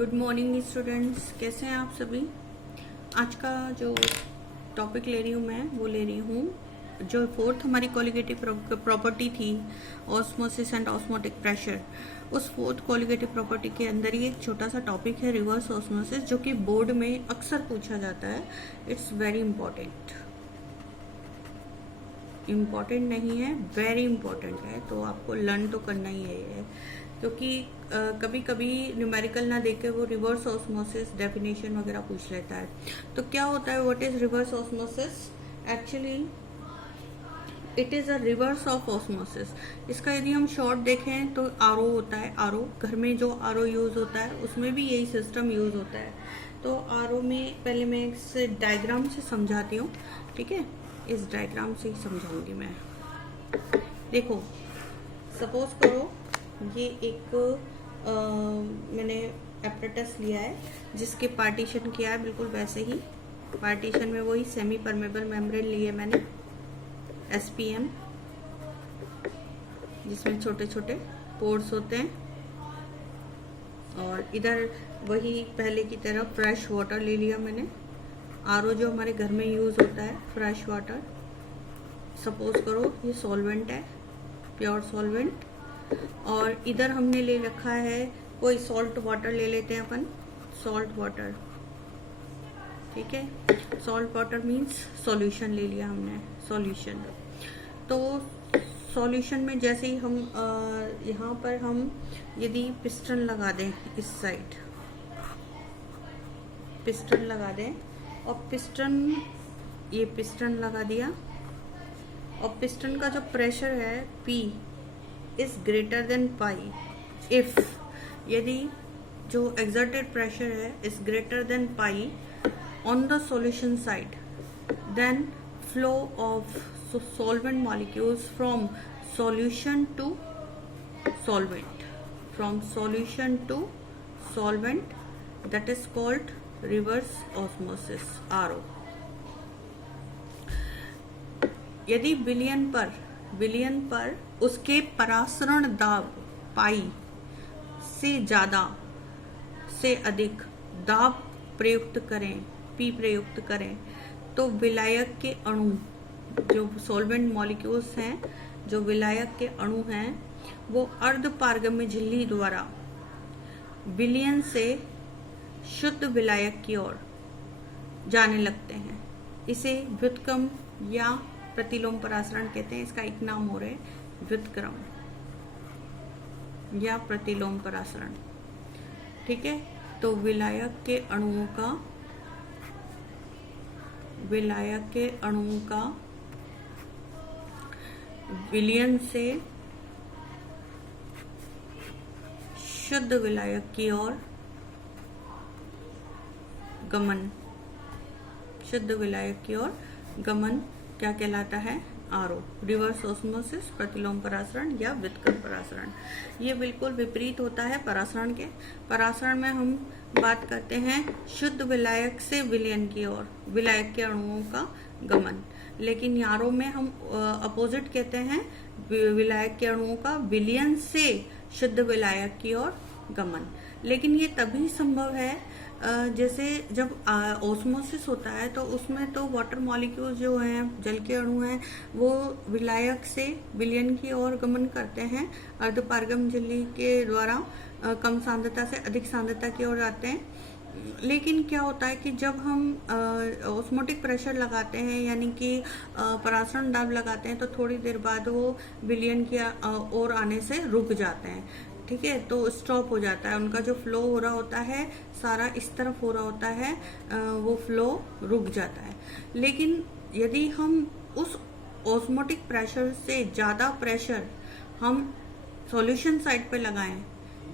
Good morning students, कैसे हैं आप सभी। आज का जो टॉपिक ले रही हूँ मैं वो ले रही हूँ जो फोर्थ हमारी कोलिगेटिव प्रॉपर्टी थी, ऑस्मोसिस एंड ऑस्मोटिक प्रेशर। उस फोर्थ कोलिगेटिव प्रॉपर्टी के अंदर ही एक छोटा सा टॉपिक है रिवर्स ऑस्मोसिस, जो कि बोर्ड में अक्सर पूछा जाता है। इट्स वेरी इम्पॉर्टेंट नहीं है, वेरी इम्पॉर्टेंट है, तो आपको लर्न तो करना ही है, क्योंकि कभी कभी न्यूमेरिकल ना देख के वो रिवर्स ऑस्मोसिस डेफिनेशन वगैरह पूछ लेता है। तो क्या होता है, what is reverse osmosis? Actually it is a reverse of osmosis. इसका यदि हम शॉर्ट देखें तो आरओ होता है। आरओ घर में जो आरओ यूज होता है उसमें भी यही सिस्टम यूज होता है। तो आरओ में पहले मैं इस डायग्राम से समझाती हूँ, ठीक है। इस डायग्राम से ही समझाऊंगी मैं। देखो, सपोज करो ये एक मैंने एपरेटस लिया है जिसके पार्टीशन किया है, बिल्कुल वैसे ही पार्टीशन में वही सेमी परमेबल मेम्ब्रेन लिए मैंने, एसपीएम, जिसमें छोटे छोटे पोर्स होते हैं। और इधर वही पहले की तरह फ्रेश वाटर ले लिया मैंने। आरओ जो हमारे घर में यूज होता है, फ्रेश वाटर। सपोज करो ये सॉल्वेंट है, प्योर सॉल्वेंट। और इधर हमने ले रखा है कोई सॉल्ट वाटर, ले लेते हैं अपन सॉल्ट वाटर, ठीक है। सॉल्ट वाटर मीन्स सॉल्यूशन ले लिया हमने, सॉल्यूशन। तो सॉल्यूशन में जैसे ही हम यहाँ पर हम यदि पिस्टन लगा दें, इस साइड पिस्टन लगा दें, और पिस्टन, ये पिस्टन लगा दिया, और पिस्टन का जो प्रेशर है P is greater than pi. If यदि जो एक्सर्टेड प्रेशर है is greater than pi on the solution side, then flow of solvent molecules from solution to solvent, from solution to solvent, that is called reverse osmosis, RO। यदि विलयन पर उसके परासरण दाब पाई से ज्यादा से अधिक दाब प्रयुक्त करें, P प्रयुक्त करें, तो विलायक के अणु, जो सॉल्वेंट मॉलिक्यूल्स हैं, जो विलायक के अणु हैं, वो अर्ध पारगम्य झिल्ली द्वारा विलयन से शुद्ध विलायक की ओर जाने लगते हैं। इसे व्युत्क्रम या प्रतिलोम परासरण कहते हैं। इसका एक नाम और है व्युत्क्रम या प्रतिलोम परासरण, ठीक है। तो विलायक के अणुओं का विलयन से शुद्ध विलायक की ओर गमन, शुद्ध विलायक की ओर गमन क्या कहलाता है? आरओ, रिवर्स ऑस्मोसिस, प्रतिलोम परासरण या व्युत्क्रम परासरण। ये बिल्कुल विपरीत होता है परासरण के। परासरण में हम बात करते हैं शुद्ध विलायक से विलयन की ओर, विलायक के अणुओं का गमन। लेकिन आरओ में हम अपोजिट कहते हैं, विलायक के अणुओं का विलयन से शुद्ध विलायक की ओर गमन। लेकिन ये तभी संभव है जैसे जब ऑस्मोसिस होता है, तो उसमें तो वाटर मॉलिक्यूल्स जो हैं, जल के अणु हैं, वो विलायक से विलयन की ओर गमन करते हैं, अर्धपारगम झिल्ली के द्वारा कम सांद्रता से अधिक सांद्रता की ओर जाते हैं। लेकिन क्या होता है कि जब हम ऑस्मोटिक प्रेशर लगाते हैं, यानी कि परासरण दाब लगाते हैं, तो थोड़ी देर बाद वो विलयन की ओर आने से रुक जाते हैं, ठीक है। तो स्टॉप हो जाता है, उनका जो फ्लो हो रहा होता है सारा इस तरफ हो रहा होता है, वो फ्लो रुक जाता है। लेकिन यदि हम उस ऑस्मोटिक प्रेशर से ज़्यादा प्रेशर हम सॉल्यूशन साइड पे लगाएं,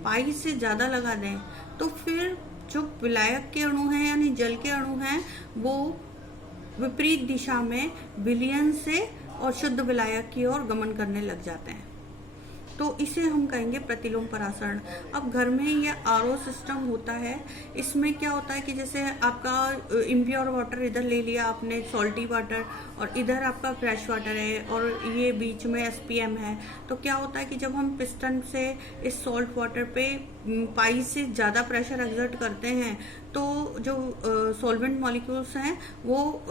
पाई से ज़्यादा लगा दें, तो फिर जो विलायक के अणु हैं यानी जल के अणु हैं, वो विपरीत दिशा में विलयन से और शुद्ध विलायक की ओर गमन करने लग जाते हैं। तो इसे हम कहेंगे प्रतिलोम परासरण। अब घर में ये आरओ सिस्टम होता है, इसमें क्या होता है कि जैसे आपका इम्प्योर वाटर इधर ले लिया आपने, सॉल्टी वाटर, और इधर आपका फ्रेश वाटर है, और ये बीच में एसपीएम है। तो क्या होता है कि जब हम पिस्टन से इस सॉल्ट वाटर पे पाई से ज़्यादा प्रेशर एक्सर्ट करते हैं तो जो सॉल्वेंट मॉलिक्यूल्स हैं वो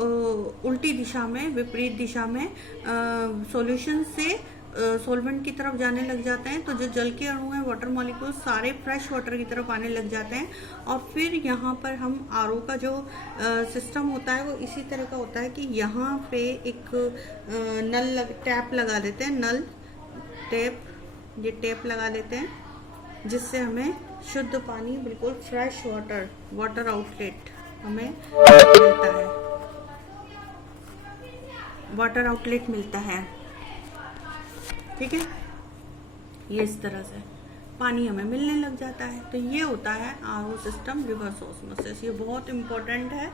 उल्टी दिशा में, विपरीत दिशा में सॉल्यूशन से सॉल्वेंट की तरफ जाने लग जाते हैं। तो जो जल के अणु हैं, वाटर मॉलिक्यूल्स, सारे फ्रेश वाटर की तरफ आने लग जाते हैं। और फिर यहाँ पर हम आरओ का जो सिस्टम होता है वो इसी तरह का होता है कि यहाँ पे एक टैप लगा देते हैं, नल टैप, ये टैप लगा देते हैं, जिससे हमें शुद्ध पानी, बिल्कुल फ्रेश वाटर आउटलेट हमें मिलता है, वाटर आउटलेट मिलता है। ठीक है, ये इस तरह से पानी हमें मिलने लग जाता है। तो ये होता है आरओ सिस्टम, रिवर्स ऑस्मोसिस। ये बहुत इम्पोर्टेंट है।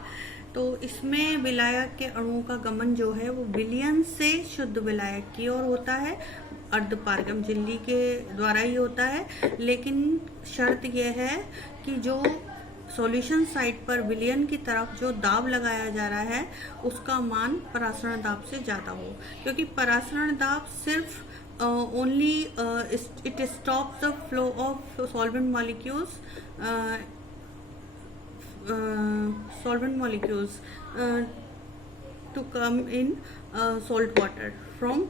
तो इसमें विलायक के अणुओं का गमन जो है वो विलयन से शुद्ध विलायक की ओर होता है, अर्धपारगम झिल्ली के द्वारा ही होता है। लेकिन शर्त यह है कि जो सॉल्यूशन साइड पर विलयन की तरफ जो दाब लगाया जा रहा है उसका मान परासरण दाब से ज़्यादा हो, क्योंकि परासरण दाब सिर्फ only it stops the flow of solvent molecules to come in salt water from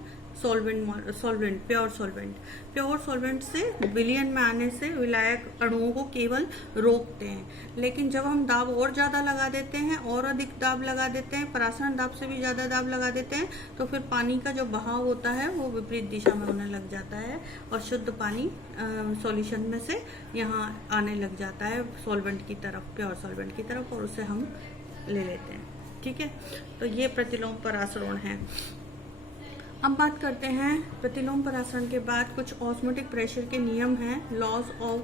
pure solvent से विलयन में आने से विलायक अणुओं को केवल रोकते हैं। लेकिन जब हम दाब और ज़्यादा लगा देते हैं, और अधिक दाब लगा देते हैं, परासरण दाब से भी ज़्यादा दाब लगा देते हैं, तो फिर पानी का जो बहाव होता है वो विपरीत दिशा में होने लग जाता है और शुद्ध पानी सॉल्यूशन में से यहाँ आने लग जाता है सॉल्वेंट की तरफ, प्योर सॉल्वेंट की तरफ, और उसे हम ले लेते हैं। ठीक है, तो ये प्रतिलोम परासरण है। अब बात करते हैं प्रतिलोम परासरण के बाद कुछ ऑस्मोटिक प्रेशर के नियम हैं, लॉज ऑफ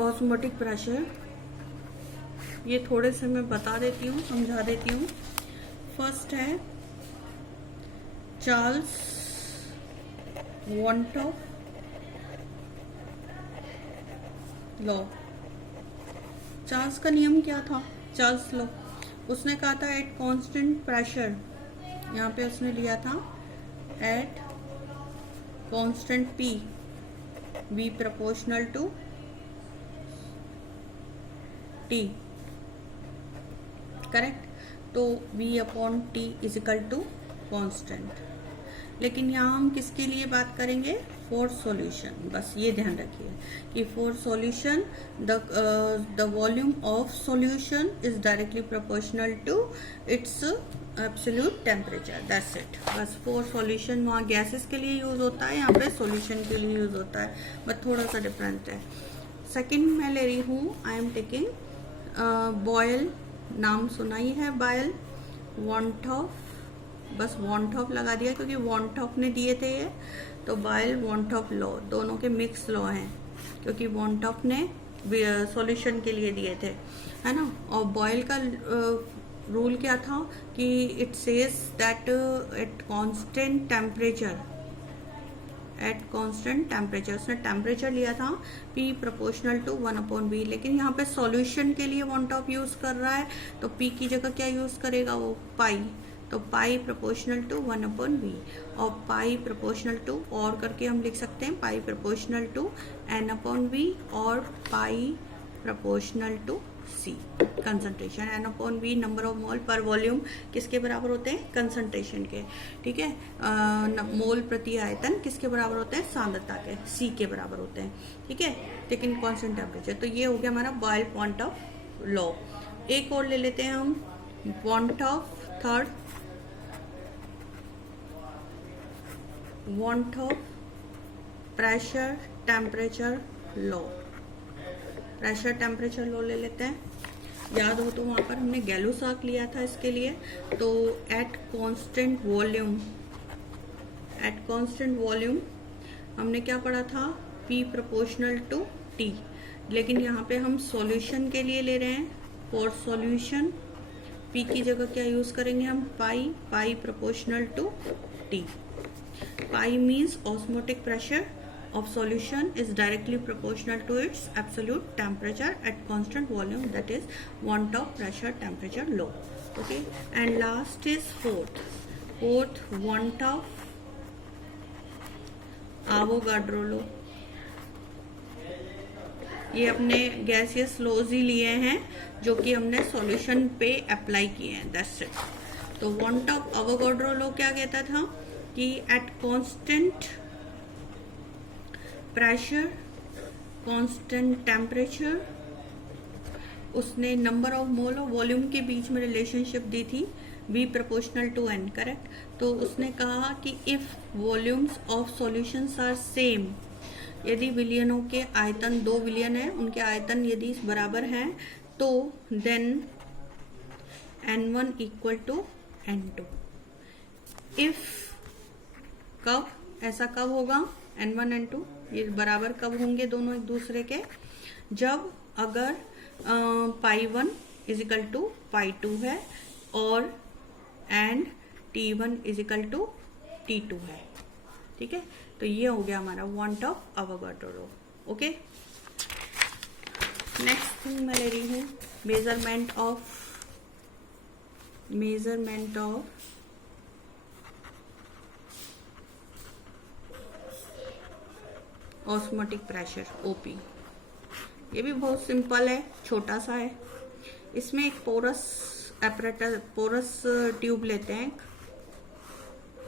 ऑस्मोटिक प्रेशर। ये थोड़े से मैं बता देती हूँ, समझा देती हूँ। फर्स्ट है चार्ल्स वॉन्टॉफ लॉ। चार्ल्स का नियम क्या था? चार्ल्स लॉ, उसने कहा था एट कांस्टेंट प्रेशर, यहाँ पे उसने लिया था at constant P, V proportional to T, correct. तो V upon T is equal to constant. लेकिन यहाँ हम किसके लिए बात करेंगे? For solution. बस ये ध्यान रखिए कि for solution the volume of solution is directly proportional to its absolute temperature, that's it. बस फॉर सॉल्यूशन वहाँ गैसेस के लिए यूज होता है, यहाँ पे सॉल्यूशन के लिए यूज होता है, बट थोड़ा सा डिफरेंट है। सेकंड मैं ले रही हूँ, आई एम टेकिंग बॉयल, नाम सुना ही है बॉयल, वॉन्टॉफ, बस वॉन्टॉफ लगा दिया क्योंकि वॉन्टॉफ ने दिए थे ये, तो बॉयल वॉन्टॉफ लॉ, दोनों के मिक्स लॉ हैं क्योंकि वॉन्टॉफ ने सॉल्यूशन के लिए दिए थे, है ना। और बॉयल का रूल क्या था कि it says that at constant temperature, उसने टेम्परेचर लिया था P प्रोपोर्शनल टू 1/V। लेकिन यहाँ पे सॉल्यूशन के लिए वॉन्टॉफ यूज कर रहा है, तो P की जगह क्या यूज करेगा वो? पाई। तो पाई प्रोपोर्शनल टू 1/V, और पाई प्रोपोर्शनल टू, और करके हम लिख सकते हैं पाई प्रोपोर्शनल टू N/V, और pi proportional to C, concentration. N/V number of mole पर वॉल्यूम किसके बराबर होते हैं? कंसंट्रेशन के। ठीक है, मोल प्रति आयतन किसके बराबर होते हैं? सांद्रता के, C के बराबर होते हैं। ठीक है, लेकिन कांस्टेंट टेम्परेचर। तो ये हो गया हमारा बॉयल पॉइंट ऑफ लॉ। एक और ले लेते हैं हम, point of third, want of pressure temperature law. Pressure temperature law ले लेते हैं। याद हो तो वहाँ पर हमने गैलो-सॉक लिया था इसके लिए। तो एट कांस्टेंट वॉल्यूम हमने क्या पढ़ा था? P proportional to T। लेकिन यहाँ पे हम सॉल्यूशन के लिए ले रहे हैं। फॉर सॉल्यूशन P की जगह क्या यूज करेंगे हम? Pi proportional to T। Pi means osmotic pressure of solution is directly proportional to its absolute temperature at constant volume, that is want of pressure, temperature, low. Okay, and last is fourth want of Avogadro law. ये अपने gaseous laws ही लिए हैं जो कि हमने solution पे apply किए हैं, दैट्स इट. तो वांट ऑफ अवोगाड्रो लॉ क्या कहता था कि at constant pressure, constant temperature, उसने नंबर ऑफ मोल और वॉल्यूम के बीच में रिलेशनशिप दी थी V proportional to N, correct. तो उसने कहा कि if volumes of solutions are same, यदि विलयनों के आयतन 2 विलयन है, उनके आयतन यदि बराबर हैं तो then N1 equal to N2. If कब, ऐसा कब होगा, N1 N2 ये बराबर कब होंगे दोनों एक दूसरे के, जब अगर पाई 1 इज इक्वल टू पाई 2 है और and T1 is equal to T2 है. ठीक है, तो ये हो गया हमारा want of Avogadro law. Okay, next thing मैं ले रही हूँ measurement of osmotic pressure, OP. ये भी बहुत सिंपल है, छोटा सा है. इसमें एक पोरस एपरेटस, पोरस ट्यूब लेते हैं.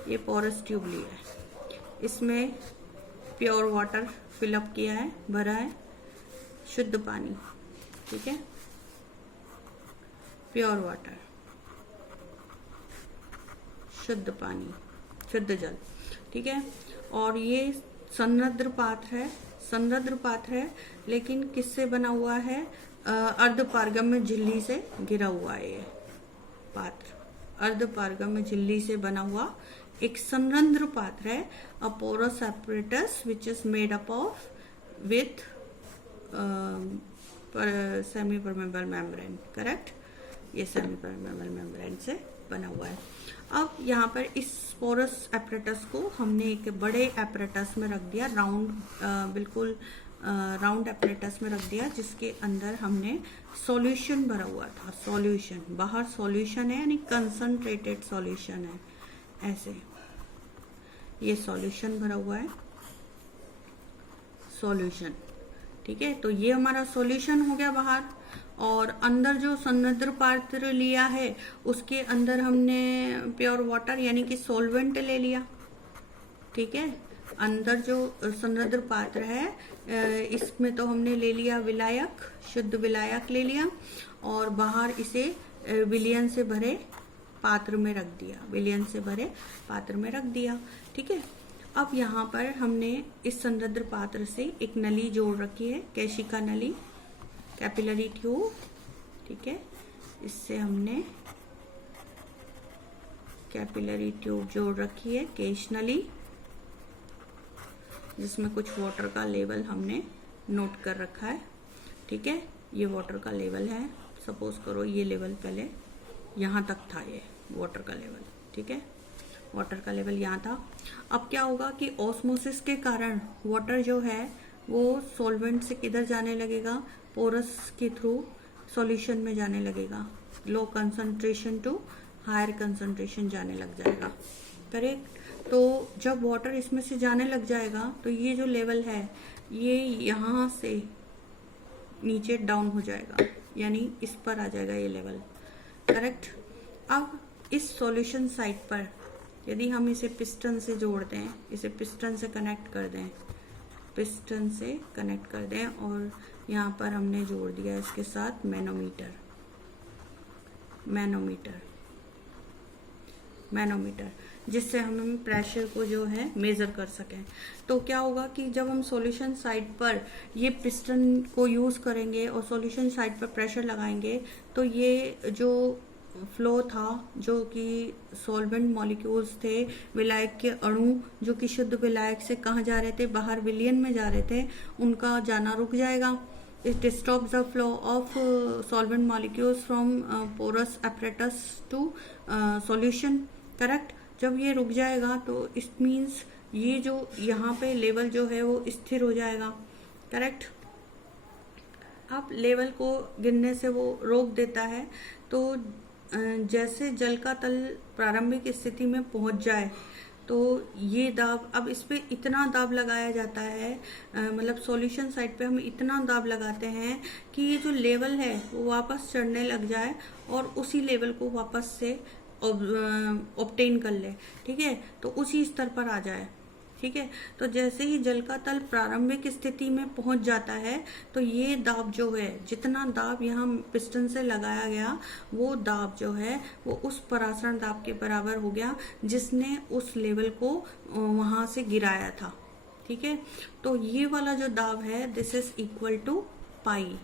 ये पोरस ट्यूब लिया है, इसमें प्योर वाटर फिलअप किया है, भरा है, शुद्ध पानी. ठीक है, प्योर वाटर, शुद्ध पानी, शुद्ध जल. ठीक है, और ये संरद्र पात्र है, लेकिन किससे बना हुआ है, अर्धपारगम्य झिल्ली से घिरा हुआ है. ये पात्र अर्धपारगम्य झिल्ली से बना हुआ एक संरंध्र पात्र है. A porous apparatus which is made up of with semi permeable membrane, correct. ये सेमी परमेबल मेम्ब्रेन से बना हुआ है. अब यहाँ पर इस पोरस एपरेटस को हमने एक बड़े एपरेटस में रख दिया, राउंड, बिल्कुल राउंड एपरेटस में रख दिया, जिसके अंदर हमने सॉल्यूशन भरा हुआ था. सॉल्यूशन, बाहर सॉल्यूशन है यानी कंसंट्रेटेड सॉल्यूशन है, ऐसे ये सॉल्यूशन भरा हुआ है, सॉल्यूशन. ठीक है, तो ये हमारा सॉल्यूशन हो गया बाहर. और अंदर जो संरद्र पात्र लिया है उसके अंदर हमने प्योर वाटर यानी कि सॉल्वेंट ले लिया. ठीक है, अंदर जो संरद्र पात्र है इसमें तो हमने ले लिया विलायक, शुद्ध विलायक ले लिया, और बाहर इसे विलयन से भरे पात्र में रख दिया, विलयन से भरे पात्र में रख दिया. ठीक है, अब यहाँ पर हमने इस संरद्र पात्र से एक नली जोड़ रखी है, केशिका नली, कैपिलरी ट्यूब. ठीक है, इससे हमने कैपिलरी ट्यूब जोड़ रखी है, केश नली, जिसमें कुछ वाटर का लेवल हमने नोट कर रखा है. ठीक है, ये वाटर का लेवल है. सपोज करो ये लेवल पहले यहाँ तक था, ये वाटर का लेवल. ठीक है, वाटर का लेवल यहाँ था. अब क्या होगा कि ऑस्मोसिस के कारण वाटर जो है वो सॉल्वेंट से किधर जाने लगेगा, पोरस के थ्रू सॉल्यूशन में जाने लगेगा, low concentration to higher concentration जाने लग जाएगा. करेक्ट. तो जब वाटर इसमें से जाने लग जाएगा तो ये जो लेवल है ये यहाँ से नीचे डाउन हो जाएगा, यानी इस पर आ जाएगा ये लेवल. करेक्ट. अब इस सॉल्यूशन साइड पर यदि हम इसे पिस्टन से जोड़ दें, इसे पिस्टन से कनेक्ट कर दें, पिस्टन से कनेक्ट कर दें, और यहाँ पर हमने जोड़ दिया इसके साथ मैनोमीटर, जिससे हम प्रेशर को जो है मेजर कर सकें. तो क्या होगा कि जब हम सॉल्यूशन साइड पर ये पिस्टन को यूज करेंगे और सॉल्यूशन साइड पर प्रेशर लगाएंगे, तो ये जो फ्लो था, जो कि सॉल्वेंट मॉलिक्यूल्स थे, विलायक के अणु जो कि शुद्ध विलायक से कहाँ जा रहे थे, बाहर विलयन में जा रहे थे, उनका जाना रुक जाएगा. It stops the flow of solvent molecules from porous apparatus to solution. Correct. जब ये रुक जाएगा तो इट मीन्स ये जो यहाँ पे लेवल जो है वो स्थिर हो जाएगा, करेक्ट। अब लेवल को गिरने से वो रोक देता है। तो जैसे जल का तल प्रारंभिक स्थिति में पहुंच जाए तो ये दाब, अब इस पे इतना दाब लगाया जाता है, मतलब सॉल्यूशन साइड पे हम इतना दाब लगाते हैं कि ये जो लेवल है वो वापस चढ़ने लग जाए और उसी लेवल को वापस से ऑब्टेन कर ले, ठीक है, तो उसी स्तर पर आ जाए, ठीक है। तो जैसे ही जल का तल प्रारंभिक स्थिति में पहुंच जाता है तो ये दाब जो है, जितना दाब यहाँ पिस्टन से लगाया गया वो दाब जो है वो उस परासरण दाब के बराबर हो गया जिसने उस लेवल को वहां से गिराया था, ठीक है। तो ये वाला जो दाब है दिस इज इक्वल टू पाई,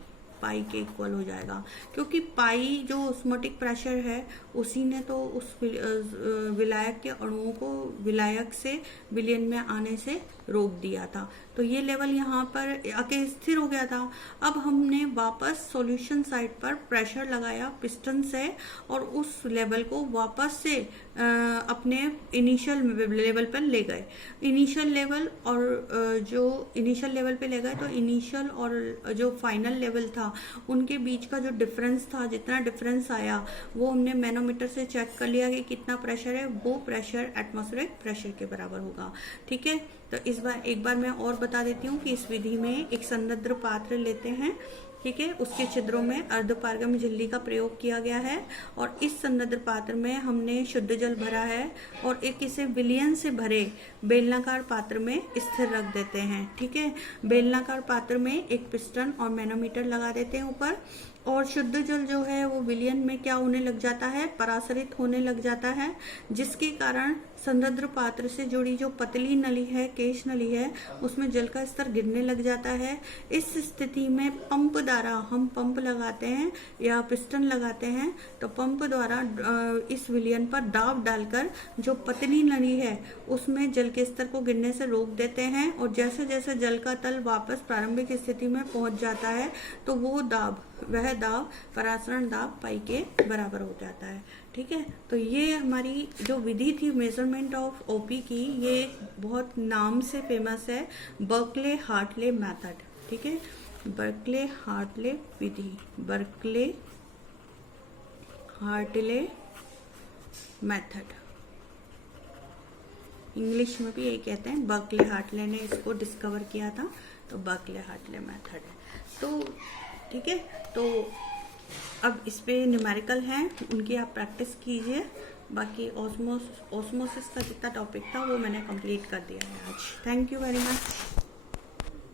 पाई के इक्वल हो जाएगा, क्योंकि पाई जो ऑस्मोटिक प्रेशर है उसी ने तो उस विलायक के अणुओं को विलायक से विलयन में आने से रोक दिया था। तो ये लेवल यहाँ पर आके स्थिर हो गया था। अब हमने वापस सॉल्यूशन साइड पर प्रेशर लगाया पिस्टन से और उस लेवल को वापस से अपने इनिशियल लेवल पर ले गए। इनिशियल लेवल और जो इनिशियल लेवल पे ले गए तो इनिशियल और जो फाइनल लेवल था उनके बीच का जो डिफरेंस था, जितना डिफरेंस आया वो हमने मैनोमीटर से चेक कर लिया कि कितना प्रेशर है, वो प्रेशर एटमॉस्फेरिक प्रेशर के बराबर होगा, ठीक है। तो इस बार एक बार मैं और बता देती हूँ कि इस विधि में एक संदर्भ पात्र लेते हैं, ठीक है, उसके छिद्रों में अर्धपारगम्य झिल्ली का प्रयोग किया गया है और इस संदर्भ पात्र में हमने शुद्ध जल भरा है और एक इसे विलयन से भरे बेलनाकार पात्र में स्थिर रख देते हैं, ठीक है। बेलनाकार पात्र में एक पिस्टन और मैनोमीटर लगा देते हैं ऊपर और शुद्ध जल जो है वो विलयन में क्या होने लग जाता है, परासरित होने लग जाता है, जिसके कारण संदर्भ पात्र से जुड़ी जो पतली नली है, केश नली है, उसमें जल का स्तर गिरने लग जाता है। इस स्थिति में पंप द्वारा हम पंप लगाते हैं या पिस्टन लगाते हैं, तो पंप द्वारा इस विलयन पर दाब डालकर जो पतली नली है उसमें जल के स्तर को गिरने से रोक देते हैं और जैसे जैसे जल का तल वापस प्रारंभिक स्थिति में पहुंच जाता है तो वो दाब, वह दाब परासरण दाब पाई के बराबर हो जाता है, ठीक है। तो ये हमारी जो विधि थी मेजरमेंट ऑफ ओपी की, ये बहुत नाम से फेमस है, बर्कले हार्टले मेथड, ठीक है, बर्कले हार्टले विधि, बर्कले हार्टले मेथड, इंग्लिश में भी यही कहते हैं, बर्कले हार्टले ने इसको डिस्कवर किया था, तो बर्कले हार्टले मेथड है। तो ठीक है, तो अब इस पे न्यूमेरिकल हैं, उनकी आप प्रैक्टिस कीजिए। बाकी ऑस्मोसिस का जितना टॉपिक था वो मैंने कंप्लीट कर दिया है आज। Thank you very much.